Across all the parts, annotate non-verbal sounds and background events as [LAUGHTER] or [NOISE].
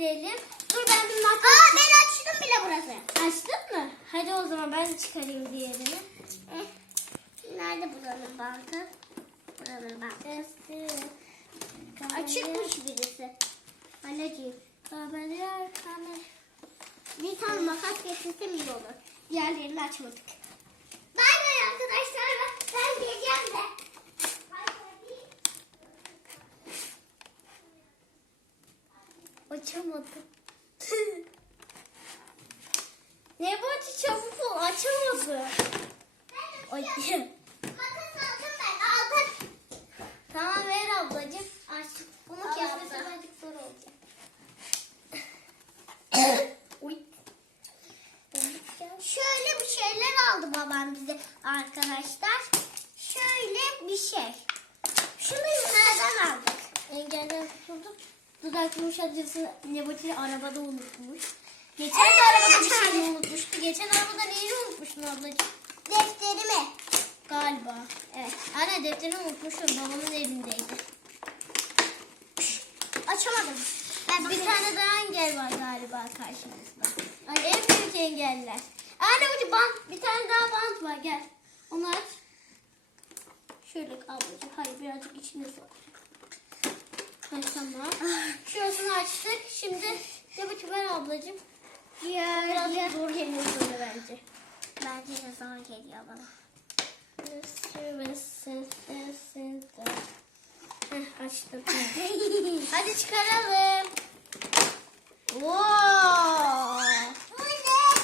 girelim. Dur ben bir makas... Aa ben açtım bile burası. Açtın mı? Hadi o zaman ben de çıkarayım diğerini. Eh, nerede buranın bantı? Buranın bantı. Açıkmış birisi. Anneciğim. Haberler kamera. Bir tane makas getirsem iyi olur. Diğerlerini açmadık. Açamadım. [LAUGHS] ne bu açı çabuk ol açamadı. Ay. Tamam ver ablacığım. Aç. Bunu kağıtta. birazcık zor olacak. [COUGHS] Şöyle bir şeyler aldı babam bize arkadaşlar. Şöyle bir şey. Şunu nereden aldık? Engelden tutulduk. Dudak yumuşatıcısı Nebati arabada unutmuş. Geçen de arabada bir şey unutmuştu. Geçen arabada neyi unutmuştun ablacığım? Defterimi. Galiba. Evet. Anne defterini unutmuşum. Babamın elindeydi. Açamadım. Ben Bir tane daha engel var galiba karşımızda. Ay, en büyük engeller. Anne ucu bant. Bir tane daha bant var. Gel. Onu aç. Şöyle ablacığım. Hayır birazcık içine sok. Tamam. Şurasını açtık. Şimdi Nebati ver ablacığım. Diğer, Birazcık diğer. zor geliyor böyle bence. Bence de zor geliyor bana. Heh, açtım. [LAUGHS] Hadi çıkaralım. Wow. Bu ne?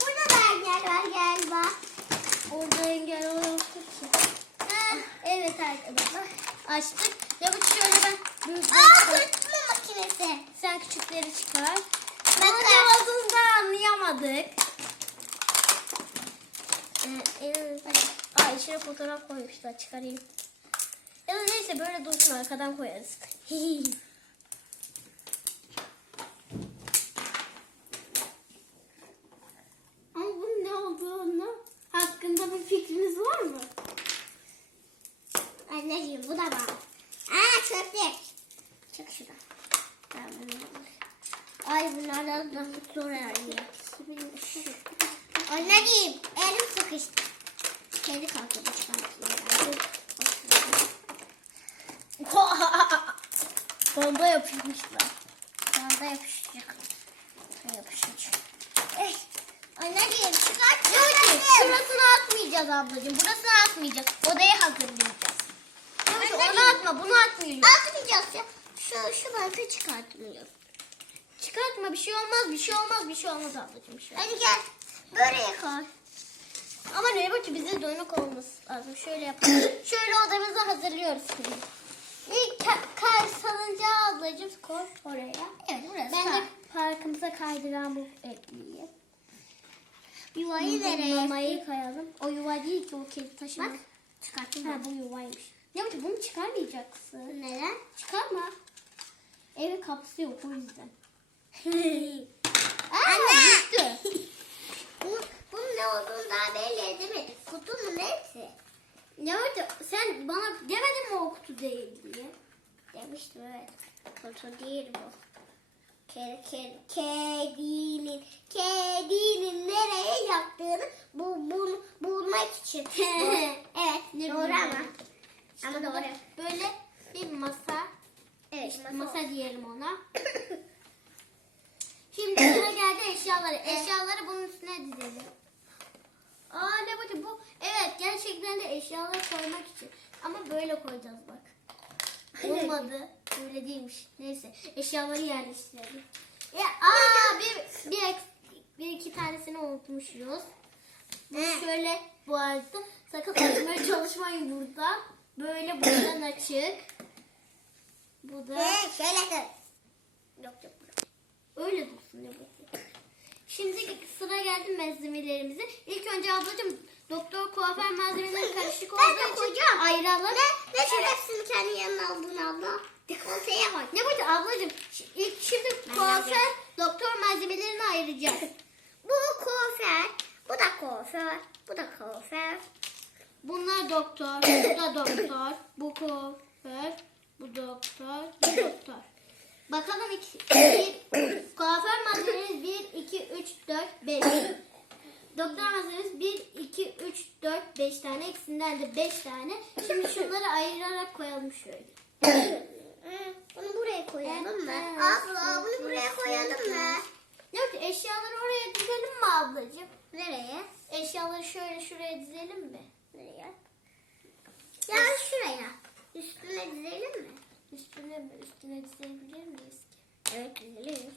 Burada da engel var galiba. Orada engel. Heh, evet arkadaşlar. Açtık. Ya bu şöyle ben büyükleri Aa kurutma makinesi. Sen küçükleri çıkar. De- ne olduğunu da anlayamadık. Ee. Aa içine fotoğraf koymuşlar. Çıkarayım. Ya da neyse böyle dursun arkadan koyarız. [LAUGHS] Ama bunun ne olduğunu hakkında bir fikriniz var mı? Anneciğim bu da var. Aa çöplük. Çık şuradan. Ben bunu Ay bunlardan da zor herhalde. Anneciğim elim sıkıştı. Kedi kalktı. [LAUGHS] Bomba yapışmışlar. Daha da yapışacak. Şöyle yapışacak. Eh, Anneciğim çıkart. Çıkart. şurasını atmayacağız ablacığım. Burasını atmayacağız. Odayı hazırlayacağız. Anneciğim. onu atma bunu atmayacağız. Atmayacağız ya. Şu, şu bantı çıkartmıyor. Çıkartma bir şey olmaz bir şey olmaz bir şey olmaz ablacığım. Bir şey olmaz. Hadi gel. Böyle koy. Ama ne bu ki bize dönük olması lazım. Şöyle yapalım. [COUGHS] Şöyle odamızı hazırlıyoruz şimdi. İlk ka- kar salıncağı ablacığım koy oraya. Evet burası. Ben de parkımıza kaydıran bu ekleyeyim. Yuvayı nereye? Mamayı koyalım. O yuva değil ki o kedi taşıma. Bak. Çıkarttım Ha bu yuvaymış. Ne bu bunu çıkarmayacaksın. Neden? Çıkarma. Evin kapısı yok o yüzden. [LAUGHS] Anne. Düştü. [LAUGHS] Bu, bunun ne olduğunu daha belli edemedik. Kutunun hepsi. Ne oldu? Sen bana demedin mi o kutu değil diye? Demiştim evet. Kutu değil bu. Ke, ke, kedinin, kedinin nereye yattığını bu, bu, bulmak için. [LAUGHS] evet Ne doğru bileyim ama. ben. İşte Ama burada doğru. Böyle bir masa. Evet İşte masa diyelim ona. Şimdi sıra geldi eşyaları. Eşyaları bunun üstüne dizelim. Aa ne bakayım bu. Evet gerçekten de eşyaları koymak için. Ama böyle koyacağız bak. Olmadı. Öyle değilmiş. Neyse eşyaları yerleştirelim. Ya, aa bir, bir, bir iki tanesini unutmuşuz. Bu Evet. şöyle bu arada sakın açmaya [COUGHS] çalışmayın burada. Böyle buradan açık. Bu da şöyle dur. Yok yok. öyle dursun ne bakayım. Şimdi sıra geldi malzemelerimize. İlk önce ablacığım doktor kuaför malzemeleri [LAUGHS] karışık Ben de olduğu için koyacağım. ayıralım. Ne, ne hepsini kendi yanına aldın abla? Koltuğa bak. Ne bu ablacığım? şi- İlk şimdi Ben kuaför doktor malzemelerini ayıracağız. [LAUGHS] Bu kuaför, bu da kuaför, bu da kuaför. Bunlar doktor, bu da doktor, bu kuaför, bu doktor, bu doktor. Bakalım iki, bir, [COUGHS] kuaför malzemeniz 1, 2, 3, 4, 5. Doktor malzemeniz 1, 2, 3, 4, 5 tane. İkisinden de 5 tane. Şimdi şunları ayırarak koyalım şöyle. [COUGHS] Bunu buraya koyalım mı? Evet. Abla bunu buraya koyalım mı? Yok eşyaları oraya dizelim mi ablacığım? Nereye? Eşyaları şöyle şuraya dizelim mi? Nereye? Yani şuraya. Üstüne dizelim mi? Üstüne? Üstüne dizebilir miyiz ki? Evet dizelim.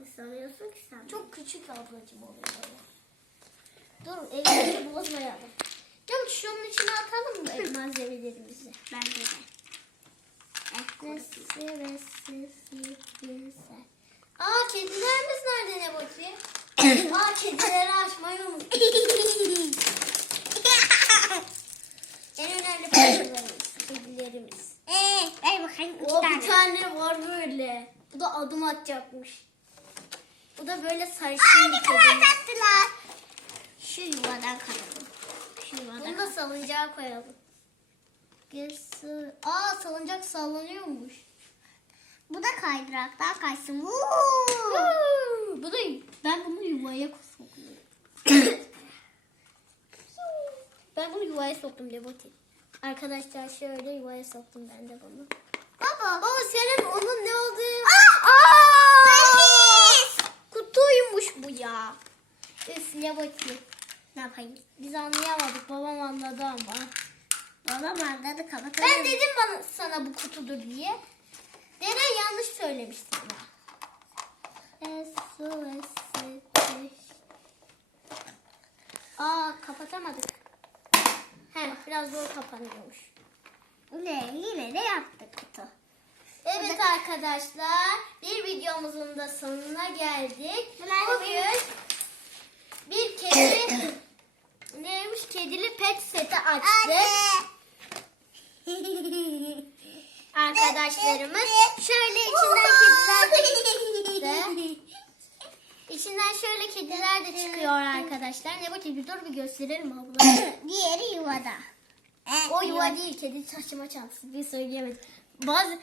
Ne sanıyorsun ki sen? Çok küçük ablacığım oluyor böyle. Durun elimizi [COUGHS] bozmayalım. Yok şunun içine atalım mı el malzemelerimizi? Bence de. Eh, Nesi vesi sen. Aa kedilerimiz nerede ne bakayım? [COUGHS] Aa kedileri açmayı unuttum. [LAUGHS] En önemli parçalarımız kedilerimiz. Ee, ver bakayım iki O tane. bir tane var böyle. Bu da adım atacakmış. Bu da böyle sarışın bir kadar kedi. tatlılar. Şu yuvadan kalalım. Şu yuvadan. Bunu da salıncağa koyalım. Gerisi... Aa salıncak sallanıyormuş. Bu da kaydıraktan kaysın. Vuu. Huu, Bu da ben bunu yuvaya sokuyorum. [COUGHS] ben bunu yuvaya soktum Leboti. Arkadaşlar şöyle yuvaya soktum ben de bunu. Baba. Baba senin onun ne olduğu... Aa! Aa! Kutuymuş bu ya. Üf Leboti. Ne yapayım? Biz anlayamadık. Babam anladı ama. Babam anladı kapatalım. Ben dedim bana sana bu kutudur diye. Deren yanlış söylemiş sana. Aa kapatamadık. He biraz zor kapanıyormuş. Ne? Yine de yaptık kutu. Evet arkadaşlar bir videomuzun da sonuna geldik. Bugün bir kedi [COUGHS] neymiş kedili pet seti açtık. [LAUGHS] Arkadaşlarımız şöyle içinden kediler de çıktı. [LAUGHS] İçinden şöyle kediler de çıkıyor arkadaşlar. Ne bu bir dur bir gösterelim abla. [COUGHS] Diğeri yuvada. O yuva değil kedi taşıma çantası diye söyleyemedim. Bazı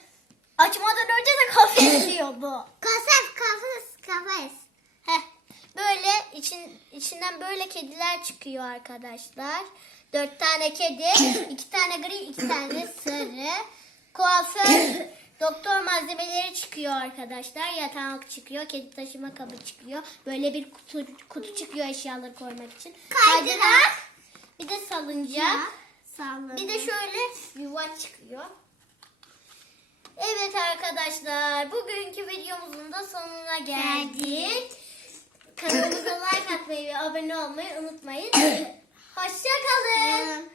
açmadan önce de kafes [COUGHS] diyordu. Kafes, kafes, kafes. Böyle için içinden böyle kediler çıkıyor arkadaşlar. Dört tane kedi, [COUGHS] iki tane gri, iki tane sarı. Kuaför, doktor malzemeleri çıkıyor arkadaşlar. Yatak çıkıyor, kedi taşıma kabı çıkıyor. Böyle bir kutu, kutu çıkıyor eşyaları koymak için. Kaydırak. Bir de salıncak. Sallanıyor. Bir de şöyle yuva çıkıyor. Evet arkadaşlar bugünkü videomuzun da sonuna geldik. Kanalımıza like atmayı ve abone olmayı unutmayın. Hoşçakalın.